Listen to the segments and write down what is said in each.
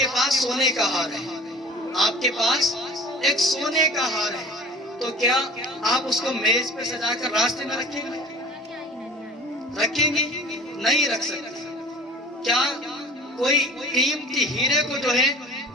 کے پاس سونے کا ہار ہے، آپ کے پاس ایک سونے کا ہار ہے، تو کیا آپ اس کو میز پہ سجا کر راستے میں رکھیں گے؟ رکھیں گے؟ نہیں رکھ سکتے۔ کیا کوئی قیمتی ہیرے کو جو ہے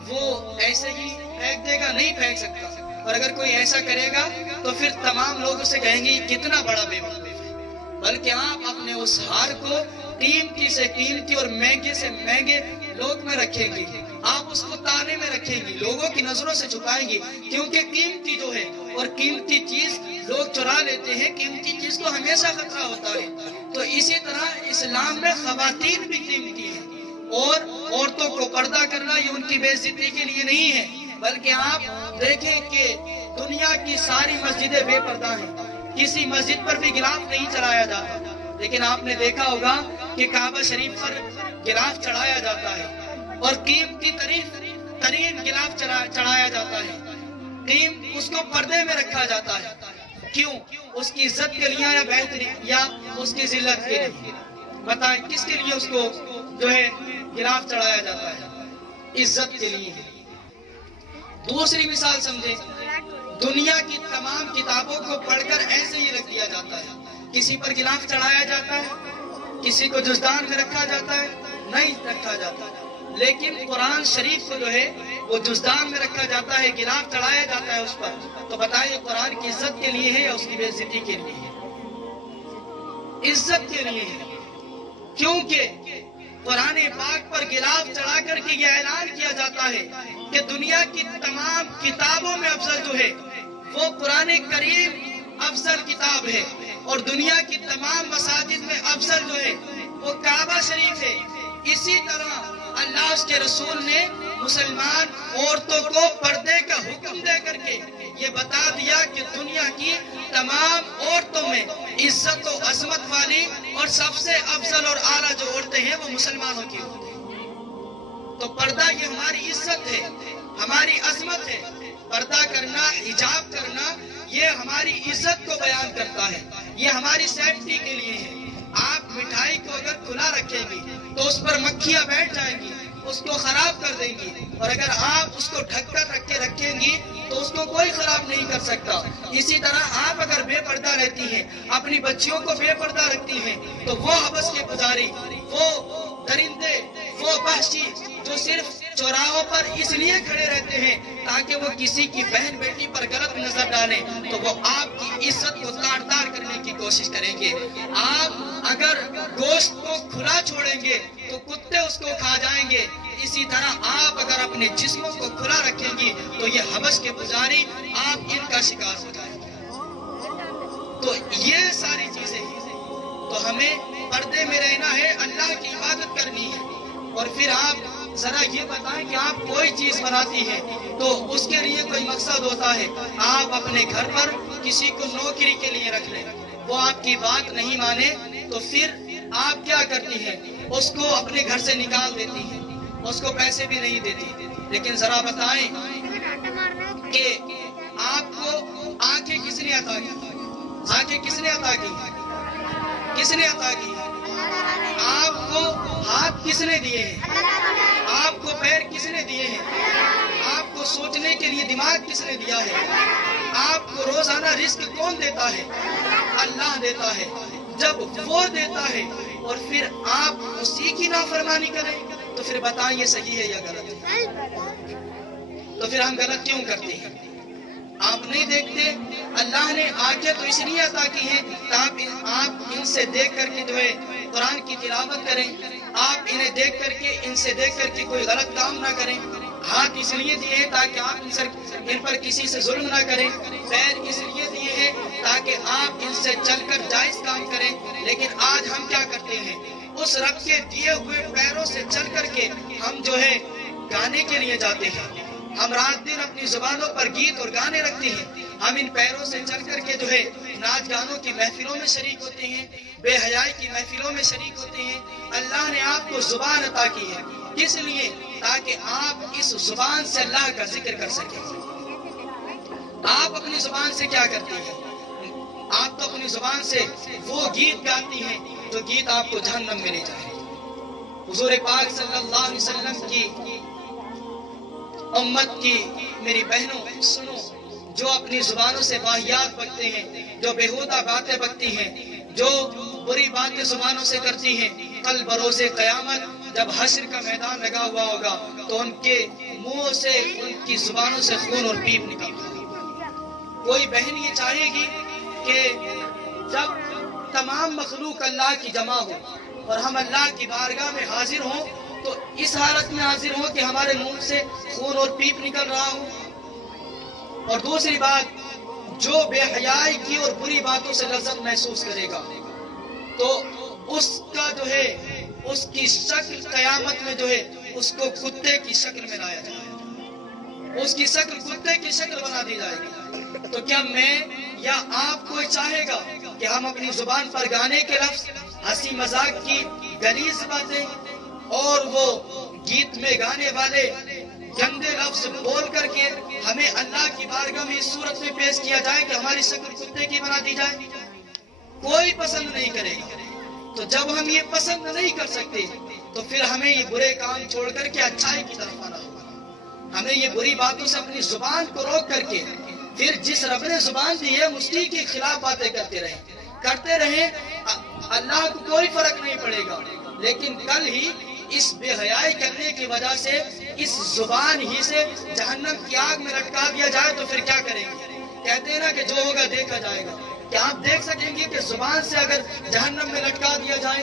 وہ ایسے ہی پھینک دے گا؟ نہیں پھینک سکتا۔ اور اگر کوئی ایسا کرے گا تو پھر تمام لوگ اسے کہیں گے یہ کتنا بڑا بے وقوف ہے۔ بلکہ آپ اپنے اس ہار کو قیمتی سے قیمتی اور مہنگے سے مہنگے لوگ میں رکھیں گے، آپ اس کو تانے میں رکھیں گے، لوگوں کی نظروں سے چھپائیں گے، کیونکہ قیمتی جو ہے اور قیمتی چیز لوگ چرا لیتے ہیں، قیمتی چیز کو ہمیشہ خطرہ ہوتا ہے۔ تو اسی طرح اسلام میں خواتین بھی قیمتی ہیں، اور عورتوں کو پردہ کرنا یہ ان کی بے عزتی کے لیے نہیں ہے، بلکہ آپ دیکھیں کہ دنیا کی ساری مسجدیں بے پردہ ہیں، کسی مسجد پر بھی غلاف نہیں چڑھایا جاتا، لیکن آپ نے دیکھا ہوگا کہ کعبہ شریف پر غلاف چڑھایا جاتا ہے اور قیمتی ترین غلاف چڑھایا جاتا ہے، اس کو پردے میں رکھا جاتا ہے۔ کیوں؟ اس کی عزت کے لیے یا بہتری یا اس کی ذلت کے لیے؟ بتائیں کس کے لیے اس کو جو ہے غلاف چڑھایا جاتا ہے؟ عزت کے لیے۔ دوسری مثال سمجھیں، دنیا کی تمام کتابوں کو پڑھ کر ایسے ہی رکھ دیا جاتا ہے، کسی پر غلاف چڑھایا جاتا ہے؟ کسی کو جزدان میں رکھا جاتا ہے؟ نہیں رکھا جاتا۔ لیکن قرآن شریف کو جو ہے وہ جزدان میں رکھا جاتا ہے، غلاف چڑھایا جاتا ہے اس پر، تو بتائیے قرآن کی عزت کے لیے ہے یا اس کی بے عزتی کے لیے ہے؟ عزت کے لیے ہے، کیونکہ قرآن پاک پر غلاف چڑھا کر کے یہ اعلان کیا جاتا ہے کہ دنیا کی تمام کتابوں میں افضل جو ہے وہ قرآن کریم افضل کتاب ہے، اور دنیا کی تمام مساجد میں افضل جو ہے وہ کعبہ شریف ہے۔ اسی طرح اللہ اس کے رسول نے مسلمان عورتوں کو پردے کا حکم دے کر کے یہ بتا دیا کہ دنیا کی تمام عورتوں میں عزت و عظمت والی اور سب سے افضل اور اعلیٰ جو عورتیں ہیں وہ مسلمانوں کی ہوتی ہیں۔ تو پردہ یہ ہماری عزت ہے، ہماری عظمت ہے۔ پردہ کرنا، حجاب کرنا یہ ہماری عزت کو بیان کرتا ہے، یہ ہماری سیفٹی کے لیے ہے۔ آپ مٹھائی کو اگر کھلا رکھیں گی تو اس پر مکھیاں بیٹھ جائیں گی، اس کو خراب کر دیں گی، اور اگر آپ اس کو ڈھک کر رکھیں گی تو اس کو کوئی خراب نہیں کر سکتا۔ اسی طرح آپ اگر بے پردہ رہتی ہیں، اپنی بچیوں کو بے پردہ رکھتی ہیں، تو وہ حبس کے پجاری، وہ درندے، وہ وحشی جو صرف چوراہوں پر اس لیے کھڑے رہتے ہیں تاکہ وہ کسی کی بہن بیٹی پر غلط نظر ڈالیں، تو وہ آپ کی عزت کو تار کرنے کی کوشش کریں گے۔ آپ اگر گوشت کو کھلا چھوڑیں گے تو کتے اس کو کھا جائیں گے، اسی طرح آپ اگر اپنے جسموں کو کھلا رکھیں گی تو یہ حبس کے پجاری آپ ان کا شکار ہو جائیں گے۔ تو یہ ساری چیزیں ہیں، تو ہمیں پردے میں رہنا ہے، اللہ کی عبادت کرنی ہے۔ اور پھر آپ ذرا یہ بتائیں کہ آپ کوئی چیز بناتی ہیں تو اس کے لیے کوئی مقصد ہوتا ہے۔ آپ اپنے گھر پر کسی کو نوکری کے لیے رکھ لیں، وہ آپ کی بات نہیں مانے تو پھر آپ کیا کرتی ہیں؟ اس کو اپنے گھر سے نکال دیتی ہیں، اس کو پیسے بھی نہیں دیتی۔ لیکن ذرا بتائیں کہ آپ کو آنکھیں کس نے عطا کی؟ آنکھیں کس نے عطا کی؟ کس نے عطا کی؟ آپ کو ہاتھ کس نے دیے ہیں؟ آپ کو پیر کس نے دیے ہیں؟ آپ کو سوچنے کے لیے دماغ کس نے دیا ہے؟ آپ کو روزانہ رزق کون دیتا ہے؟ اللہ دیتا ہے۔ جب وہ دیتا ہے اور پھر آپ اسی کی نافرمانی کریں تو پھر بتائیں یہ صحیح ہے یا غلط ہے؟ تو پھر ہم غلط کیوں کرتے ہیں؟ آپ نہیں دیکھتے اللہ نے آنکھیں تو اس لیے عطا کی ہیں تاکہ آپ ان سے دیکھ کر کے جو ہے قرآن کی تلاوت کریں، آپ انہیں دیکھ کر کے ان سے دیکھ کر کے کوئی غلط کام نہ کریں۔ ہاتھ اس لیے دیے ہیں تاکہ آپ ان پر کسی سے ظلم نہ کریں، پیر اس لیے دیے ہیں تاکہ آپ ان سے چل کر جائز کام کریں۔ لیکن آج ہم کیا کرتے ہیں؟ اس رب کے دیے ہوئے پیروں سے چل کر کے ہم جو ہے گانے کے لیے جاتے ہیں، ہم رات دن اپنی زبانوں پر گیت اور گانے رکھتے ہیں، ہم ان پیروں سے چل کر کے جو ہے ناچ گانوں کی محفلوں میں شریک ہوتے ہیں، بے حیائی کی محفلوں میں شریک ہوتے ہیں۔ اللہ نے آپ کو زبان عطا کی ہے، اس لیے تاکہ آپ اس زبان سے اللہ کا ذکر کر سکیں۔ آپ اپنی زبان سے کیا کرتی ہیں؟ آپ تو اپنی زبان سے وہ گیت گاتی ہیں جو گیت آپ کو جہنم میں لے جائے۔ حضور پاک صلی اللہ علیہ وسلم کی امت کی میری بہنوں سنو، جو اپنی زبانوں سے واہیات بکتے ہیں، جو بیہودہ باتیں بکتی ہیں، جو بری باتیں زبانوں سے کرتی ہیں، کل بروز قیامت جب حشر کا میدان لگا ہوا ہوگا تو ان کے منہ سے، ان کی زبانوں سے خون اور پیپ نکلتا ہے۔ کوئی بہن یہ چاہے گی کہ جب تمام مخلوق اللہ کی جمع ہو اور ہم اللہ کی بارگاہ میں حاضر ہوں تو اس حالت میں حاضر ہوں کہ ہمارے منہ سے خون اور پیپ نکل رہا ہو؟ اور دوسری بات، جو بے حیائی کی اور بری باتوں سے لذت محسوس کرے گا تو اس کا جو ہے، اس کی شکل قیامت میں جو ہے اس کو کتے کی شکل میں لایا جائے گا، اس کی شکل کتے کی شکل بنا دی جائے گی۔ تو کیا میں یا آپ کوئی چاہے گا کہ ہم اپنی زبان پر گانے کے لفظ، ہنسی مذاق کی غلیظ باتیں اور وہ گیت میں گانے والے گندے لفظ بول کر کے ہمیں اللہ کی بارگاہ میں اس صورت میں پیش کیا جائے کہ ہماری شکل کتے کی بنا دی جائے؟ کوئی پسند نہیں کرے گا۔ تو جب ہم یہ پسند نہیں کر سکتے تو پھر ہمیں یہ برے کام چھوڑ کر کے اچھائی کی طرف آنا ہوگا۔ ہمیں یہ بری باتوں سے اپنی زبان کو روک کر کے پھر جس رب نے زبان دی ہے اسی کے خلاف باتیں کرتے رہیں، اللہ کو کوئی فرق نہیں پڑے گا۔ لیکن کل ہی اس بے حیائی کرنے کی وجہ سے اس زبان ہی سے جہنم کی آگ میں لٹکا دیا جائے تو پھر کیا کریں گے؟ کہتے ہیں نا کہ جو ہوگا دیکھا جائے گا۔ کیا آپ دیکھ سکیں گے کہ زبان سے اگر جہنم میں لٹکا دیا جائے؟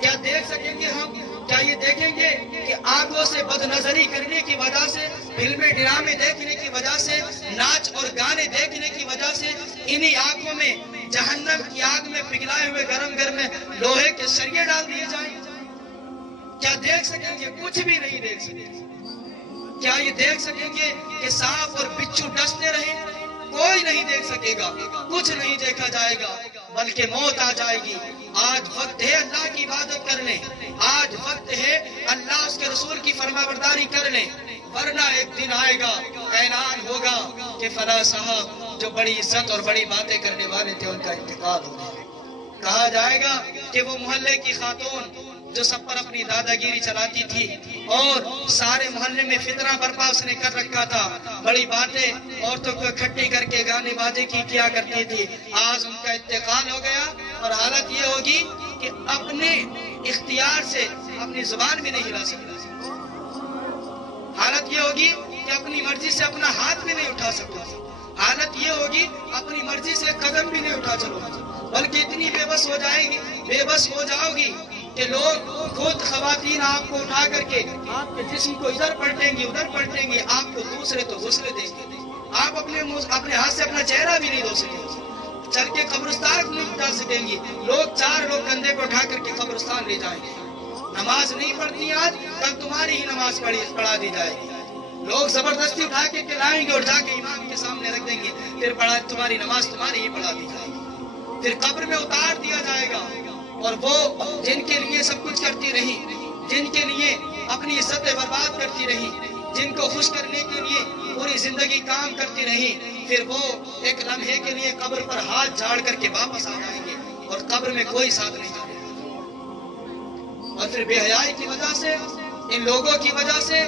کیا دیکھ سکیں گے ہم؟ کیا یہ دیکھیں گے کہ آنکھوں سے بد نظری کرنے کی وجہ سے، فلمیں ڈرامے دیکھنے کی وجہ سے، ناچ اور گانے دیکھنے کی وجہ سے انہی آنکھوں میں جہنم کی آگ میں پگھلائے ہوئے گرم گرم لوہے کے سریے ڈال دیے جائیں؟ کیا دیکھ سکیں گے؟ کچھ بھی نہیں دیکھ سکیں گے۔ کیا یہ دیکھ سکیں گے کہ سانپ اور بچھو ڈستے رہیں؟ کوئی نہیں دیکھ سکے گا، کچھ نہیں دیکھا جائے گا، بلکہ موت آ جائے گی۔ آج وقت ہے اللہ کی عبادت کرنے، آج وقت ہے اللہ اس کے رسول کی فرما برداری کرنے، ورنہ ایک دن آئے گا، اعلان ہوگا کہ فلاں صاحب جو بڑی عزت اور بڑی باتیں کرنے والے تھے ان کا انتقال ہو گیا۔ کہا جائے گا کہ وہ محلے کی خاتون جو سب پر اپنی دادا گیری چلاتی تھی اور سارے محلے میں فتنہ برپا اس نے کر رکھا تھا، بڑی باتیں عورتوں کو اکٹھی کر کے گانے بازی کیا کرتی تھی، آج ان کا انتقال ہو گیا اور حالت یہ ہوگی کہ اپنے اختیار سے اپنی زبان بھی نہیں ہلا سکتا، حالت یہ ہوگی کہ اپنی مرضی سے اپنا ہاتھ بھی نہیں اٹھا سکتا، حالت یہ ہوگی اپنی مرضی سے قدم بھی نہیں اٹھا سکتا، بلکہ اتنی بے بس ہو جاؤ گی کہ لوگ خود خواتین آپ کو اٹھا کر کے آپ کے جسم کو ادھر پلٹیں گی ادھر پلٹیں گی، آپ کو دوسرے تو غسل دیں گے، آپ اپنے ہاتھ سے اپنا چہرہ بھی نہیں دھو سکیں گے، چل کے قبرستان نہیں جا سکیں گی، چار لوگ کندھے کو اٹھا کر کے قبرستان لے جائیں گے۔ نماز نہیں پڑھتی آج، کل تمہاری ہی نماز پڑھا دی جائے گی، لوگ زبردستی اٹھا کے لائیں گے اور جا کے امام کے سامنے رکھ دیں گے، پھر تمہاری نماز تمہاری ہی پڑھا دی جائے گی، پھر قبر میں اتار دیا جائے گا۔ اور وہ جن کے لیے سب کچھ کرتی رہی، جن کے لیے اپنی عزتیں برباد کرتی رہی، جن کو خوش کرنے کے لیے پوری زندگی کام کرتی رہی، پھر وہ ایک لمحے کے لیے قبر پر ہاتھ جھاڑ کر کے واپس آ جائیں گے اور قبر میں کوئی ساتھ نہیں جائے گا۔ اور پھر بے حیائی کی وجہ سے، ان لوگوں کی وجہ سے،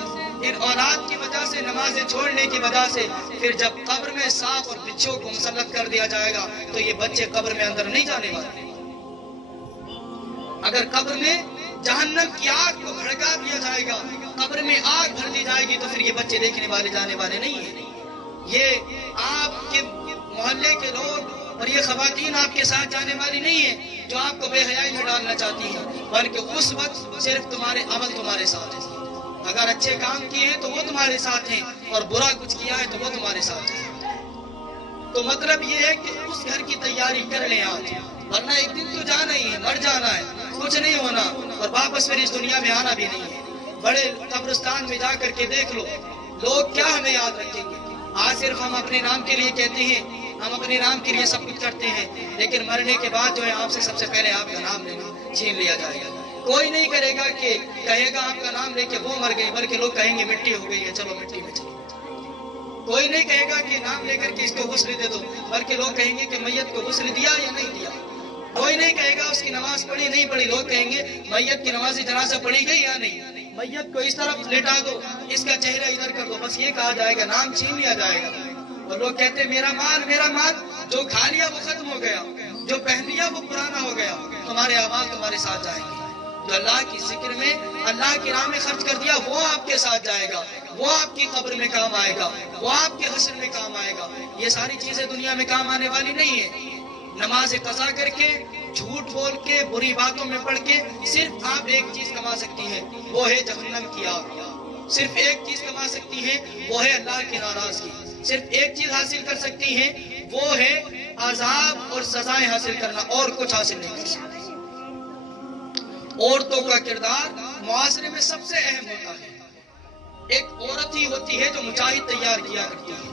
ان اولاد کی وجہ سے، نمازیں چھوڑنے کی وجہ سے، پھر جب قبر میں سانپ اور بچھو کو مسلط کر دیا جائے گا تو یہ بچے قبر میں اندر نہیں جانے والے۔ اگر قبر میں جہنم کی آگ کو بھڑکا دیا جائے گا، قبر میں آگ بھر دی جائے گی تو پھر یہ بچے دیکھنے والے جانے والے نہیں ہیں۔ یہ آپ کے محلے کے لوگ اور یہ خواتین آپ کے ساتھ جانے والی نہیں ہیں جو آپ کو بے حیائی میں ڈالنا چاہتی ہیں، بلکہ اس وقت صرف تمہارے عمل تمہارے ساتھ ہیں۔ اگر اچھے کام کیے ہیں تو وہ تمہارے ساتھ ہیں اور برا کچھ کیا ہے تو وہ تمہارے ساتھ ہیں۔ تو مطلب یہ ہے کہ اس گھر کی تیاری کر لیں آج، ورنہ ایک دن تو جانا ہی ہے، مر جانا ہے، کچھ نہیں ہونا اور واپس پھر اس دنیا میں آنا بھی نہیں ہے۔ بڑے قبرستان میں جا کر کے دیکھ لو، لوگ کیا ہمیں یاد رکھیں گے؟ آج صرف ہم اپنے نام کے لیے کہتے ہیں، ہم اپنے نام کے لیے سب کچھ کرتے ہیں، لیکن مرنے کے بعد جو ہے آپ سے سب سے پہلے آپ کا نام لینا چھین لیا جائے گا۔ کوئی نہیں کرے گا کہ کہے گا آپ کا نام لے کے وہ مر گئی، بلکہ لوگ کہیں گے مٹی ہو گئی ہے، چلو مٹی میں چلو۔ کوئی نہیں کہے گا کہ نام لے کر کے اس کو غسل دے دو، بلکہ لوگ کہیں گے کہ میت کو غسل دیا یا نہیں دیا۔ کوئی نہیں کہے گا اس کی نماز پڑھی نہیں پڑھی، لوگ کہیں گے میت کی نماز جنازہ پڑھی گئی یا نہیں، میت کو اس طرف لٹا دو، اس کا چہرہ ادھر کر دو، بس یہ کہا جائے گا، نام چھین لیا جائے گا، اور لوگ کہتے ہیں میرا مال، جو کھا لیا وہ ختم ہو گیا، جو پہن لیا وہ پرانا ہو گیا، تمہارے اعمال تمہارے ساتھ جائیں گے۔ جو اللہ کی ذکر میں، اللہ کی راہ میں خرچ کر دیا وہ آپ کے ساتھ جائے گا، وہ آپ کی قبر میں کام آئے گا، وہ آپ کے حشر میں کام آئے گا۔ یہ ساری چیزیں دنیا میں کام آنے والی نہیں ہیں۔ نماز قضا کر کے، جھوٹ بول کے، بری باتوں میں پڑھ کے صرف آپ ایک چیز کما سکتی ہیں، وہ ہے جہنم کی آگ۔ صرف ایک چیز کما سکتی ہیں، وہ ہے اللہ کی ناراضگی۔ صرف ایک چیز حاصل کر سکتی ہیں، وہ ہے عذاب اور سزائیں حاصل کرنا، اور کچھ حاصل نہیں کر سکتی۔ عورتوں کا کردار معاشرے میں سب سے اہم ہوتا ہے۔ ایک عورت ہی ہوتی ہے جو مجاہد تیار کیا کرتی ہے،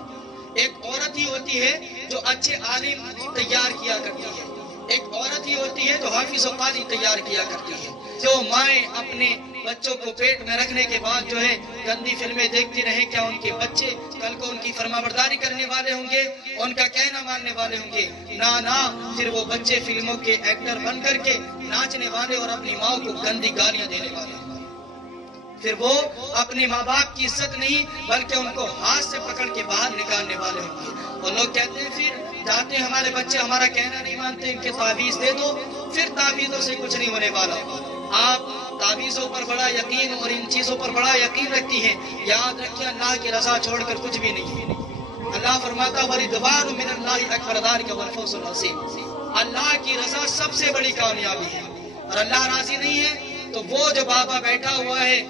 ایک عورت ہی ہوتی ہے جو اچھے عالم تیار کیا کرتی ہے، ایک عورت ہی ہوتی ہے جو حافظ و قاری تیار کیا کرتی ہے۔ جو مائیں اپنے بچوں کو پیٹ میں رکھنے کے بعد جو ہے گندی فلمیں دیکھتی رہیں، کیا ان کے بچے کل کو ان کی فرمانبرداری کرنے والے ہوں گے، ان کا کہنا ماننے والے ہوں گے؟ نہ، پھر وہ بچے فلموں کے ایکٹر بن کر کے ناچنے والے اور اپنی ماں کو گندی گالیاں دینے والے ہوں گے۔ پھر وہ اپنے ماں باپ کی عزت نہیں بلکہ ان کو ہاتھ سے پکڑ کے باہر نکالنے والے ہوں گے۔ اور لوگ کہتے ہیں پھر جاتے ہیں ہمارے بچے ہمارا کہنا نہیں مانتے، ان کے تعویذ دے دو، پھر تعویذوں سے کچھ نہیں ہونے والا۔ آپ تعویذوں پر بڑا یقین اور ان چیزوں پر بڑا یقین رکھتی ہیں، یاد رکھیں اللہ کی رضا چھوڑ کر کچھ بھی نہیں ہے۔ اللہ فرماتا وَرِضْوَانٌ مِّنَ اللَّهِ أَكْبَرُ ذَلِكَ وَالْفَوْزُ الْعَظِيمُ۔ اللہ کی رضا سب سے بڑی کامیابی ہے، اور اللہ راضی نہیں ہے تو وہ جو بابا بیٹھا ہوا ہے،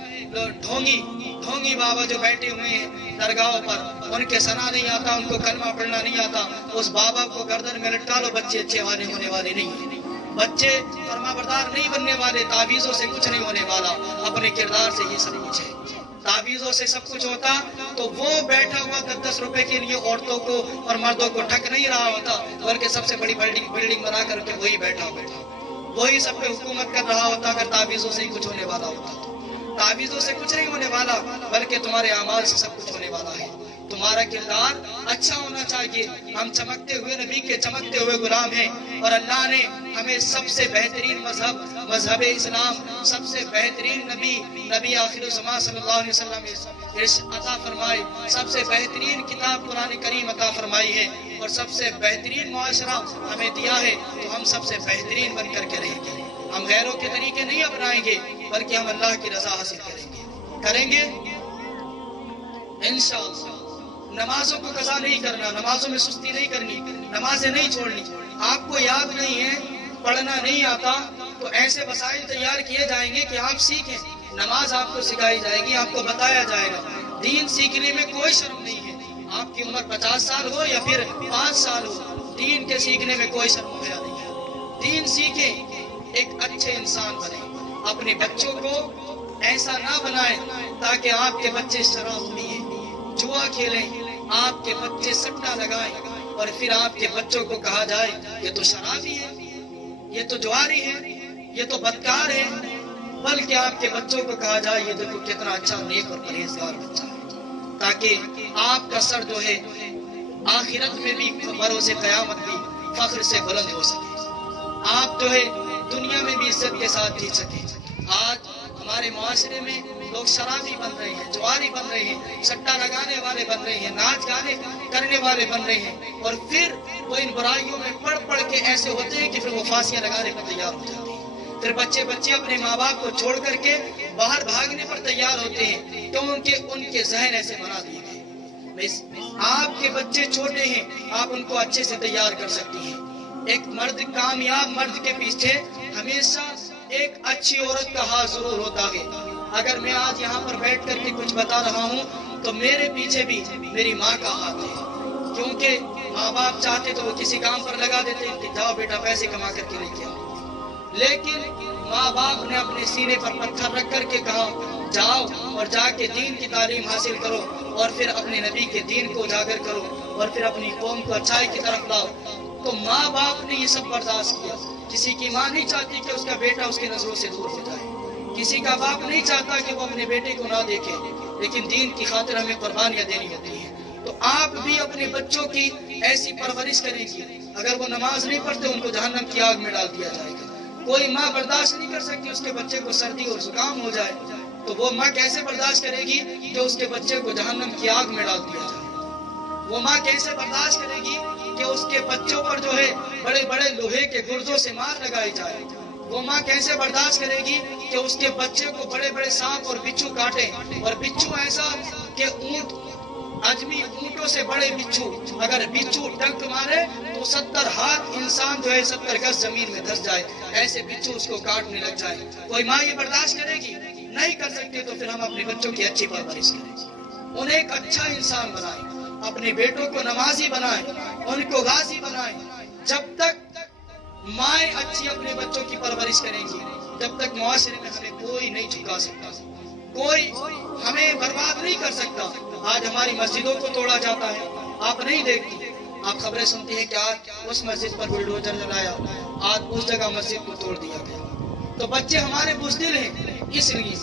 ڈھونگی بابا جو بیٹھے ہوئے ہیں درگاہوں پر، ان کے ثنا نہیں آتا، ان کو کلمہ پڑھنا نہیں آتا، اس بابا کو گردن میں لٹکا لو، بچے اچھے ہونے والے نہیں ہیں، بچے فرما بردار نہیں بننے والے۔ تعویذوں سے کچھ نہیں ہونے والا، اپنے کردار سے یہ سب کچھ ہے۔ تعویذوں سے سب کچھ ہوتا تو وہ بیٹھا ہوا 10 روپے کے لیے عورتوں کو اور مردوں کو ٹھگ نہیں رہا ہوتا، بلکہ سب سے بڑی بلڈنگ بنا کر کے وہی بیٹھا ہوتا، وہی سب پہ حکومت کر رہا ہوتا۔ اگر تعویذوں سے ہی کچھ ہونے والا ہوتا تو تعویذوں سے کچھ نہیں ہونے والا، بلکہ تمہارے اعمال سے سب کچھ ہونے والا ہے۔ تمہارا کردار اچھا ہونا چاہیے۔ ہم چمکتے ہوئے نبی کے چمکتے ہوئے غلام ہیں، اور اللہ نے ہمیں سب سے بہترین مذہب اسلام، سب سے بہترین نبی آخر الزمان صلی اللہ علیہ وسلم عطا فرمائے، سب سے بہترین کتاب قرآن کریم عطا فرمائی ہے، اور سب سے بہترین معاشرہ ہمیں دیا ہے، تو ہم سب سے بہترین بن کر کے رہیں گے۔ ہم غیروں کے طریقے نہیں اپنائیں گے، بلکہ ہم اللہ کی رضا حاصل کریں گے انشاءاللہ۔ نمازوں کو قضا نہیں کرنا، نمازوں میں سستی نہیں کرنی، نمازیں نہیں چھوڑنی۔ آپ کو یاد نہیں ہے، پڑھنا نہیں آتا، تو ایسے وسائل تیار کیے جائیں گے کہ آپ سیکھیں۔ نماز آپ کو سکھائی جائے گی، آپ کو بتایا جائے گا۔ دین سیکھنے میں کوئی شرم نہیں ہے، آپ کی عمر 50 سال ہو یا پھر 5 سال ہو، دین کے سیکھنے میں کوئی شرم حیا نہیں ہے۔ دین سیکھیں، ایک اچھے انسان بنیں۔ اپنے بچوں کو ایسا نہ بنائیں تاکہ آپ کے بچے شراب پئیں، جوا کھیلیں، آپ کے بچے سٹا لگائیں، اور پھر آپ کے بچوں کو کہا جائے یہ تو شرابی ہے، یہ تو جواری ہے، یہ تو بدکار ہے، بلکہ آپ کے بچوں کو کہا جائے یہ دیکھو کتنا اچھا نیک اور پرہیزگار بچہ ہے، تاکہ آپ کا سر جو ہے آخرت میں بھی بروز قیامت بھی فخر سے بلند ہو سکے، آپ جو ہے دنیا میں بھی عزت کے ساتھ جی سکیں۔ آج ہمارے معاشرے میں لوگ شرابی بن رہے ہیں، جواری بن رہے ہیں، سٹا لگانے والے بن رہے ہیں، ناچ گانے کرنے والے بن رہے ہیں، اور پھر وہ ان برائیوں میں پڑھ کے ایسے ہوتے ہیں کہ پھر وہ پھانسیاں لگانے پر تیار ہو جاتے ہیں۔ پھر بچے اپنے ماں باپ کو چھوڑ کر کے باہر بھاگنے پر تیار ہوتے ہیں، کیونکہ ان کے ذہن ایسے بنا دیے گئے۔ آپ کے بچے چھوٹے ہیں، آپ ان کو اچھے سے تیار کر سکتی ہیں۔ ایک مرد، کامیاب مرد کے پیچھے ہمیشہ ایک اچھی عورت کا ہاتھ ضرور ہوتا ہے۔ اگر میں آج یہاں پر بیٹھ کر کے کچھ بتا رہا ہوں تو میرے پیچھے بھی میری ماں کا ہاتھ ہے، کیونکہ ماں باپ چاہتے تو وہ کسی کام پر لگا دیتے کہ جاؤ بیٹا پیسے کما کر کے لے کے آؤ، لیکن ماں باپ نے اپنے سینے پر پتھر رکھ کر کے کہا جاؤ اور جا کے دین کی تعلیم حاصل کرو، اور پھر اپنے نبی کے دین کو اجاگر کرو، اور پھر اپنی قوم کو اچھائی کی طرف لاؤ۔ تو ماں باپ نے یہ سب برداشت کیا۔ کسی کی ماں نہیں چاہتی کہ اس کا بیٹا اس کی نظروں سے دور ہو جائے، کسی کا باپ نہیں چاہتا کہ وہ اپنے بیٹے کو نہ دیکھے، لیکن دین کی خاطر ہمیں قربانیاں دینی ہوتی ہیں۔ تو آپ بھی اپنے بچوں کی ایسی پرورش کریں گی، اگر وہ نماز نہیں پڑھتے ان کو جہنم کی آگ میں ڈال دیا جائے گا۔ کوئی ماں برداشت نہیں کر سکتی اس کے بچے کو سردی اور زکام ہو جائے، تو وہ ماں کیسے برداشت کرے گی کہ اس کے بچے کو جہنم کی آگ میں ڈال دیا جائے؟ وہ ماں کیسے برداشت کرے گی کہ اس کے بچوں پر جو ہے بڑے بڑے لوہے کے گردوں سے مار لگائی جائے؟ وہ ماں کیسے برداشت کرے گی کہ اس کے بچے کو بڑے بڑے سانپ اور بچھو کاٹے، اور بچھو ایسا کہ اونٹ، اجمی اونٹوں سے بڑے بچھو، اگر بچھو ڈنک مارے تو 70 ہاتھ انسان جو ہے 70 گز زمین میں دھس جائے، ایسے بچھو اس کو کاٹنے لگ جائے؟ کوئی ماں یہ برداشت کرے گی؟ نہیں کر سکتے۔ تو پھر ہم اپنے بچوں کی اچھی پرورش کریں، انہیں ایک اچھا انسان بنائیں، اپنے بیٹوں کو نمازی بنائیں، ان کو غازی بنائیں۔ جب تک مائیں اچھی اپنے بچوں کی پرورش کریں گی، جب تک معاشرے میں ہمیں کوئی نہیں جھکا سکتا، کوئی ہمیں برباد نہیں کر سکتا۔ آج ہماری مسجدوں کو توڑا جاتا ہے، آپ نہیں دیکھتی، آپ خبریں سنتی ہیں کہ آج اس مسجد پر بلڈوزر چلایا، آج اس جگہ مسجد کو توڑ دیا گیا۔ تو بچے ہمارے بزدل ہیں، اس لیے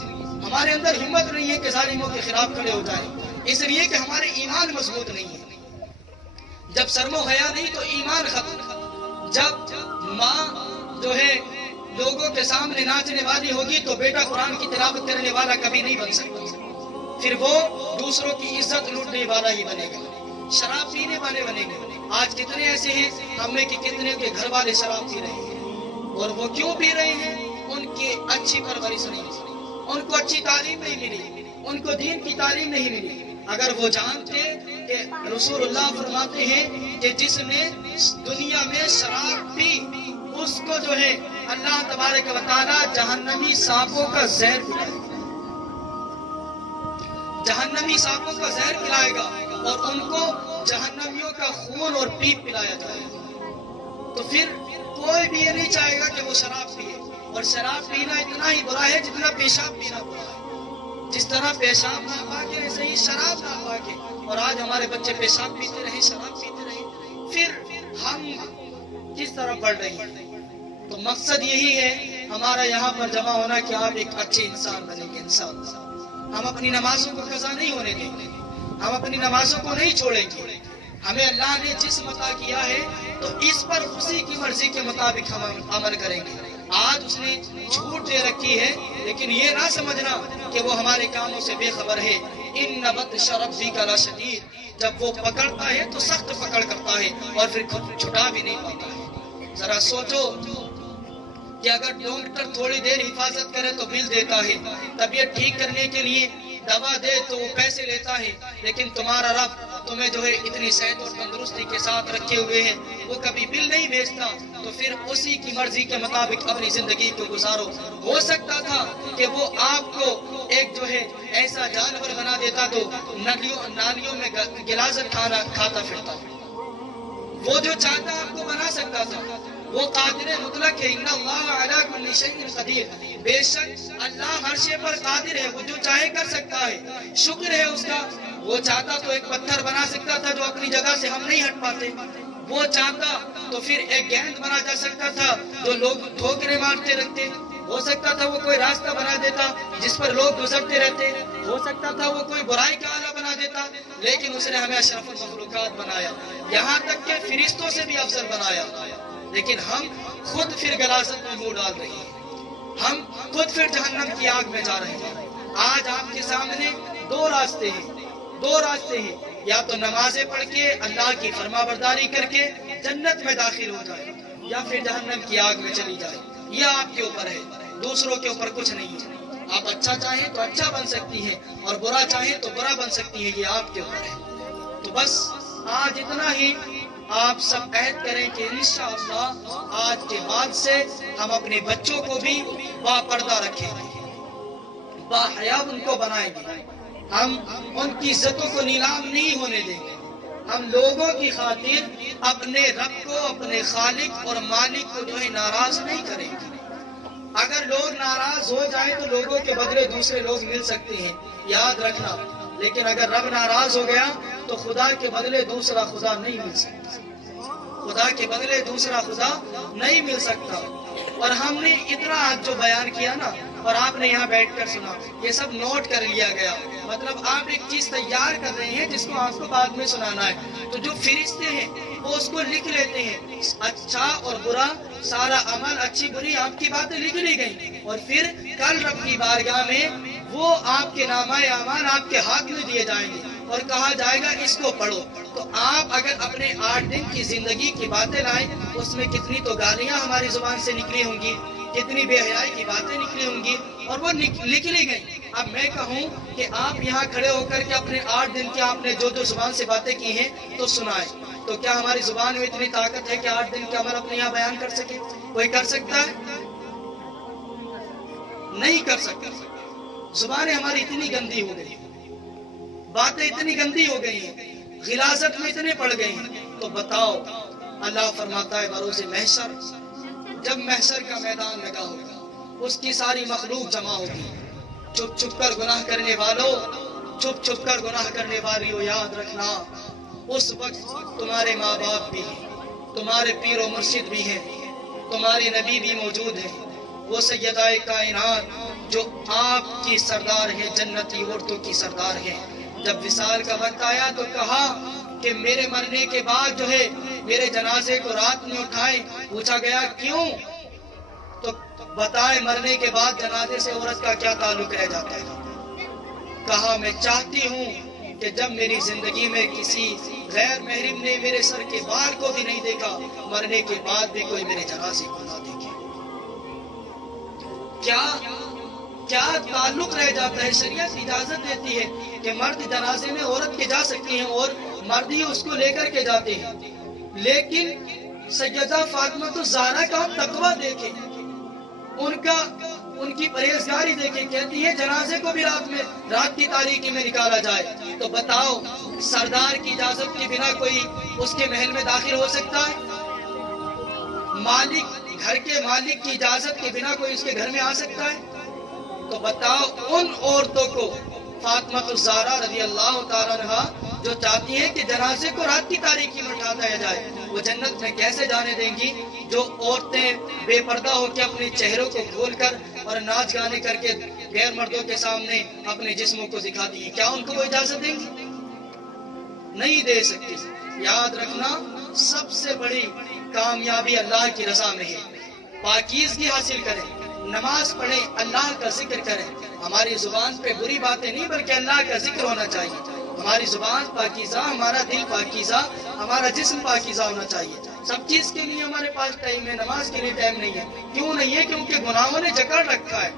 ہمارے اندر ہمت نہیں ہے کہ ظالموں کے خلاف کھڑے ہو جائیں، اس لیے کہ ہمارے ایمان مضبوط نہیں ہے۔ جب شرم و حیا نہیں تو ایمان ختم۔ جب ماں جو ہے لوگوں کے سامنے ناچنے والی ہوگی تو بیٹا قرآن کی تلاوت کرنے والا کبھی نہیں بن سکتا، پھر وہ دوسروں کی عزت لوٹنے والا ہی بنے گا، شراب پینے والے بنے گا۔ آج کتنے ایسے ہیں ہم میں کہ کتنے کے گھر والے شراب پی رہے ہیں، اور وہ کیوں پی رہے ہیں؟ ان کی اچھی پرورش نہیں ملی، ان کو اچھی تعلیم نہیں ملی، ان کو دین کی تعلیم نہیں ملی۔ اگر وہ جانتے کہ رسول اللہ فرماتے ہیں کہ جس نے دنیا میں شراب پی اس کو جو ہے اللہ تبارک و تعالی جہنمی سانپوں کا زہر پلائے گا، جہنمی سانپوں کا زہر پلائے گا، اور ان کو جہنمیوں کا خون اور پیپ پلایا جائے گا۔ تو پھر کوئی بھی یہ نہیں چاہے گا کہ وہ شراب پیے، اور شراب پینا اتنا ہی برا ہے جتنا پیشاب پینا برا ہے۔ جس طرح پیشاب ناپاک ہے ایسے ہی شراب ناپاک ہے، اور آج ہمارے بچے پیشاب پیتے رہے، شراب پیتے رہے، پھر ہم کس طرح پڑھ رہے ہیں؟ تو مقصد یہی ہے ہمارا یہاں پر جمع ہونا کہ آپ ایک اچھے انسان بنیں گے۔ انسان ہم اپنی نمازوں کو قضا نہیں ہونے دیں گے، ہم اپنی نمازوں کو نہیں چھوڑیں گے۔ ہمیں اللہ نے جس عطا کیا ہے تو اس پر اسی کی مرضی کے مطابق ہم عمل کریں گے۔ آج اس نے چھوٹ دے رکھی ہے، لیکن یہ نہ سمجھنا کہ وہ ہمارے کاموں سے بے خبر ہے۔ ان بطش ربک لشدید، جب وہ پکڑتا ہے تو سخت پکڑ کرتا ہے، اور پھر چھٹا بھی نہیں پاتا ہے۔ ذرا سوچو کہ اگر ڈاکٹر تھوڑی دیر حفاظت کرے تو بل دیتا ہے، طبیعت ٹھیک کرنے کے لیے دوا دے تو وہ پیسے لیتا ہے، لیکن تمہارا رب تمہیں جو ہے اتنی صحت اور تندرستی کے ساتھ رکھے ہوئے ہیں، وہ کبھی بل نہیں بھیجتا، تو پھر اسی کی مرضی کے مطابق اپنی زندگی کو گزارو۔ ہو سکتا تھا کہ وہ آپ کو ایک جو ہے ایسا جانور بنا دیتا تو نالیوں میں غلاظت کھاتا پھرتا، وہ جو چاہتا آپ کو بنا سکتا تھا۔ وہ قادر مطلق ہے، ان اللہ علی کل شیء قدیر، بے شک اللہ ہر شے پر قادر ہے، وہ جو چاہے کر سکتا ہے۔ شکر ہے اس کا، وہ چاہتا تو ایک پتھر بنا سکتا تھا جو اپنی جگہ سے ہم نہیں ہٹ پاتے، وہ چاہتا تو پھر ایک گیند بنا جا سکتا تھا جو لوگ ٹھوکریں مارتے رہتے، ہو سکتا تھا وہ کوئی راستہ بنا دیتا جس پر لوگ گزرتے رہتے، ہو سکتا تھا وہ کوئی برائی کا آلہ بنا دیتا، لیکن اس نے ہمیں اشرف المخلوقات بنایا، یہاں تک کہ فرشتوں سے بھی افضل بنایا۔ لیکن ہم خود پھر غلاظت میں منہ ڈال رہے ہیں، ہم خود پھر جہنم کی آگ میں جا رہے ہیں۔ آج آپ کے سامنے دو راستے ہیں، یا تو نمازیں پڑھ کے اللہ کی فرما برداری کر کے جنت میں داخل ہو جائے، یا پھر جہنم کی آگ میں چلی جائے۔ یہ آپ کے اوپر ہے، دوسروں کے اوپر کچھ نہیں ہے۔ آپ اچھا چاہیں تو اچھا بن سکتی ہیں، اور برا چاہیں تو برا بن سکتی ہیں، یہ آپ کے اوپر ہے۔ تو بس آج اتنا ہی، آپ سب عہد کریں کہ انشاءاللہ آج کے بعد سے ہم اپنے بچوں کو بھی با پردہ رکھیں گے، با حیا ان کو بنائیں گے، ہم ان کی عزتوں کو نیلام نہیں ہونے دیں گے۔ ہم لوگوں کی خاطر اپنے رب کو، اپنے خالق اور مالک کو جو ہے ناراض نہیں کریں گے۔ اگر لوگ ناراض ہو جائیں تو لوگوں کے بدلے دوسرے لوگ مل سکتے ہیں، یاد رکھنا، لیکن اگر رب ناراض ہو گیا تو خدا کے بدلے دوسرا خدا نہیں مل سکتا، خدا کے بدلے دوسرا خدا نہیں مل سکتا۔ اور ہم نے اتنا آج جو بیان کیا نا، اور آپ نے یہاں بیٹھ کر سنا، یہ سب نوٹ کر لیا گیا، مطلب آپ ایک چیز تیار کر رہے ہیں جس کو آپ کو بعد میں سنانا ہے۔ تو جو فرشتے ہیں وہ اس کو لکھ لیتے ہیں، اچھا اور برا سارا عمل، اچھی بری آپ کی باتیں لکھ لی گئی، اور پھر کل رب کی بارگاہ میں وہ آپ کے نامہ اعمال آپ کے ہاتھ میں دیے جائیں گے اور کہا جائے گا اس کو پڑھو. تو آپ اگر اپنے 8 دن کی زندگی کی باتیں لائیں، اس میں کتنی تو گالیاں ہماری زبان سے نکلی ہوں گی، کتنی بے حیائی کی باتیں نکلی ہوں گی، اور وہ لکھ لی گئی. اب میں کہوں کہ آپ یہاں کھڑے ہو کر کے اپنے 8 دن کے آپ نے جو زبان سے باتیں کی ہیں تو سنائیں. تو کیا ہماری زبان میں اتنی طاقت ہے کہ 8 دن کے عمل اپنے یہاں بیان کر سکے؟ کوئی کر سکتا ہے؟ نہیں کر سکتا. زبانیں ہماری اتنی گندی ہو گئی، باتیں اتنی گندی ہو گئی ہیں، غلاظت میں اتنے پڑ گئی ہیں. تو بتاؤ، اللہ فرماتا ہے بروز محشر، جب محشر کا میدان لگا ہوگا، اس کی ساری مخلوق جمع ہوگی. چھپ چھپ کر گناہ کرنے والوں، چھپ چھپ کر گناہ کرنے والیوں، یاد رکھنا اس وقت تمہارے ماں باپ بھی ہیں، تمہارے پیر و مرشد بھی ہیں، تمہارے نبی بھی موجود ہیں، وہ سیدہ کائنات جو آپ کی سردار ہے، جنتی عورتوں کی سردار ہے. جب وصال کا وقت آیا تو کہا کہ میرے مرنے کے بعد جو ہے میرے جنازے کو رات میں اٹھائیں. پوچھا گیا کیوں؟ تو بتائے مرنے کے بعد جنازے سے عورت کا کیا تعلق رہ جاتا ہے؟ کہا میں چاہتی ہوں کہ جب میری زندگی میں کسی غیر محرم نے میرے سر کے بال کو بھی نہیں دیکھا، مرنے کے بعد بھی کوئی میرے جنازے کو نہ دیکھے. کیا تعلق رہ جاتا ہے؟ شریعت اجازت دیتی ہے کہ مرد جنازے میں عورت کے جا سکتی ہیں اور مرد ہی اس کو لے کر کے جاتے ہیں، لیکن سیدہ فاطمہ الزہرا کا تقویٰ دیکھیں، ان کی پرہیزگاری دیکھیں. کہتی ہے جنازے کو بھی رات کی تاریکی میں نکالا جائے. تو بتاؤ، سردار کی اجازت کے بنا کوئی اس کے محل میں داخل ہو سکتا ہے؟ گھر کے مالک کی اجازت کے بنا کوئی اس کے گھر میں آ سکتا ہے؟ تو بتاؤ، ان عورتوں کو فاطمہ الزہرا رضی اللہ تعالیٰ عنہا جو چاہتی ہیں کہ جنازے کو رات کی تاریکی میں اٹھا دیا جائے، وہ جنت میں کیسے جانے دیں گی؟ جو عورتیں بے پردہ ہو کے اپنے چہروں کو کھول کر اور ناچ گانے کر کے غیر مردوں کے سامنے اپنے جسموں کو دکھاتی ہیں، کیا ان کو وہ اجازت دیں گی؟ نہیں دے سکتی. یاد رکھنا، سب سے بڑی کامیابی اللہ کی رضا میں ہے. پاکیزگی حاصل کریں، نماز پڑھیں، اللہ کا ذکر کریں. ہماری زبان پہ بری باتیں نہیں بلکہ اللہ کا ذکر ہونا چاہیے. ہماری زبان پاکیزہ، ہمارا دل پاکیزہ، ہمارا جسم پاکیزہ ہونا چاہیے. سب چیز کے لیے ہمارے پاس ٹائم ہے، نماز کے لیے ٹائم نہیں ہے. کیوں نہیں ہے؟ کیونکہ گناہوں نے جکڑ رکھا ہے،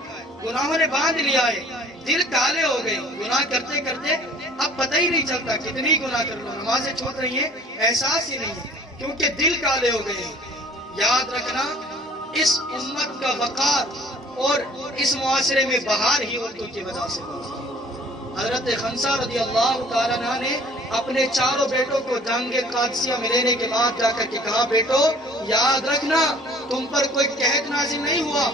گناہوں نے باندھ لیا ہے، دل کالے ہو گئے. گناہ کرتے کرتے اب پتہ ہی نہیں چلتا کتنی گناہ کر لو، نمازیں چھوٹ رہی ہیں، احساس ہی نہیں ہے، کیونکہ دل کالے ہو گئے ہیں. یاد رکھنا، اس امت کا وقار اور اس معاشرے میں بہار ہی عورتوں کی وجہ سے ہوتی ہے. حضرت خنسا رضی اللہ تعالیٰ عنہ نے اپنے 4 بیٹوں کو جنگ قادسیہ میں لینے کے بعد جا کر کے کہا، بیٹو یاد رکھنا، تم پر کوئی قحط نازل نہیں ہوا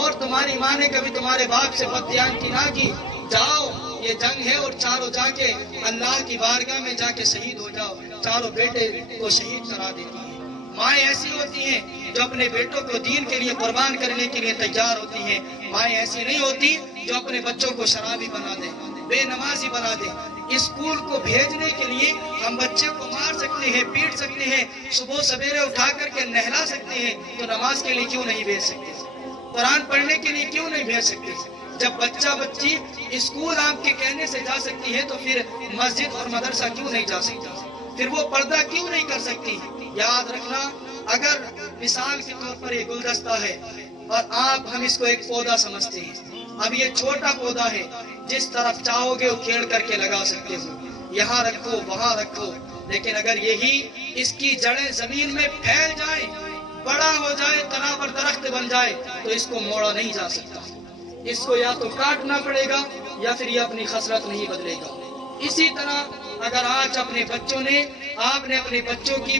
اور تمہاری ماں نے کبھی تمہارے باپ سے بددیانتی نہ کی. جاؤ، یہ جنگ ہے اور چاروں جا کے اللہ کی بارگاہ میں جا کے شہید ہو جاؤ. 4 بیٹے کو شہید کرا دیتی ہیں. مائیں ایسی ہوتی ہیں جو اپنے بیٹوں کو دین کے لیے قربان کرنے کے لیے تیار ہوتی ہیں. مائیں ایسی نہیں ہوتی جو اپنے بچوں کو شرابی بنا دیں، بے نمازی بنا دیں. اسکول کو بھیجنے کے لیے ہم بچے کو مار سکتے ہیں، پیٹ سکتے ہیں، صبح سویرے اٹھا کر کے نہلا سکتے ہیں، تو نماز کے لیے کیوں نہیں بھیج سکتے؟ قرآن پڑھنے کے لیے کیوں نہیں بھیج سکتے؟ جب بچہ بچی اسکول آپ کے کہنے سے جا سکتی ہے تو پھر مسجد اور مدرسہ کیوں نہیں جا سکتی؟ پھر وہ پردہ کیوں نہیں کر سکتی؟ یاد رکھنا، اگر مثال کے طور پر یہ گلدستہ ہے اور ہم اس کو ایک پودا سمجھتے ہیں، اب یہ چھوٹا پودا ہے، جس طرف چاہو گے اکھیڑ کر کے لگا سکتے ہو، یہاں رکھو وہاں رکھو، لیکن اگر یہی اس کی جڑیں زمین میں پھیل جائیں، بڑا ہو جائے، تنا پر درخت بن جائے، تو اس کو موڑا نہیں جا سکتا. اس کو یا تو کاٹنا پڑے گا یا پھر یہ اپنی خصلت نہیں بدلے گا. اسی طرح اگر آج آپ نے اپنے بچوں کی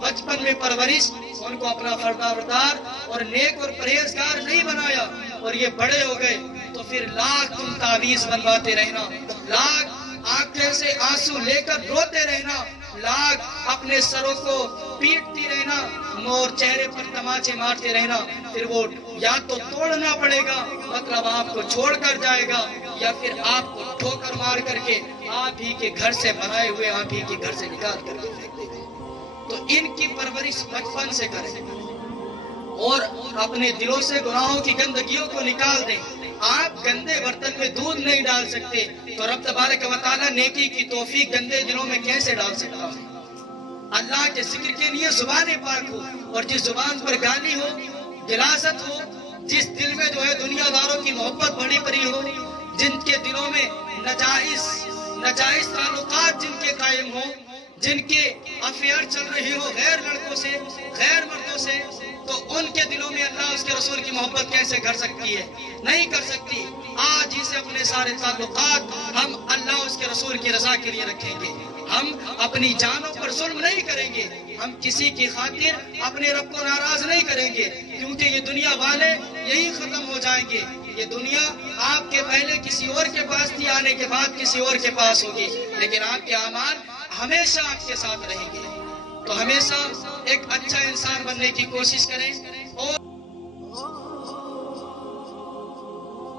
بچپن میں پرورش، ان کو اپنا فرمانبردار اور نیک اور پرہیزگار نہیں بنایا اور یہ بڑے ہو گئے، تو پھر لاکھ تم تعویذ بنواتے رہنا، لاکھ آنکھیں سے آنسو لے کر روتے رہنا، لاکھ اپنے سروں کو پیٹتی رہنا اور چہرے پر تماچے مارتے رہنا، پھر وہ یا تو توڑنا پڑے گا، مطلب آپ کو چھوڑ کر جائے گا، یا پھر آپ کو ٹھوکر مار کر کے آپ ہی کے گھر سے بنائے ہوئے آپ ہی کے گھر سے نکال کر کے پھینک دے گا. تو ان کی پرورش بچپن سے کریں اور اپنے دلوں سے گناہوں کی گندگیوں کو نکال دیں. آپ گندے برتن میں دودھ نہیں ڈال سکتے تو رب تبارک و تعالیٰ نیکی کی توفیق گندے دلوں میں کیسے ڈال سکتا ہے؟ اللہ کے ذکر کے لیے زبان پاک ہو، اور جس زبان پر گالی ہو، غلاظت ہو، جس دل میں جو ہے دنیا داروں کی محبت بڑی پڑی ہو، جن کے دلوں میں ناجائز تعلقات جن کے قائم ہو، جن کے افیئر چل رہی ہو غیر لڑکوں سے، غیر مردوں سے، تو ان کے دلوں میں اللہ اس کے رسول کی محبت کیسے کر سکتی ہے؟ نہیں کر سکتی۔ آج ہی سے اپنے سارے تعلقات ہم اللہ اس کے رسول کی رضا کے لیے رکھیں گے۔ ہم اپنی جانوں پر ظلم نہیں کریں گے، ہم کسی کی خاطر اپنے رب کو ناراض نہیں کریں گے، کیونکہ یہ دنیا والے یہی ختم ہو جائیں گے۔ یہ دنیا آپ کے پہلے کسی اور کے پاس تھی، آنے کے بعد کسی اور کے پاس ہوگی، لیکن آپ کے اعمال ہمیشہ آپ کے ساتھ رہیں گے۔ تو ہمیشہ ایک اچھا انسان بننے کی کوشش کریں۔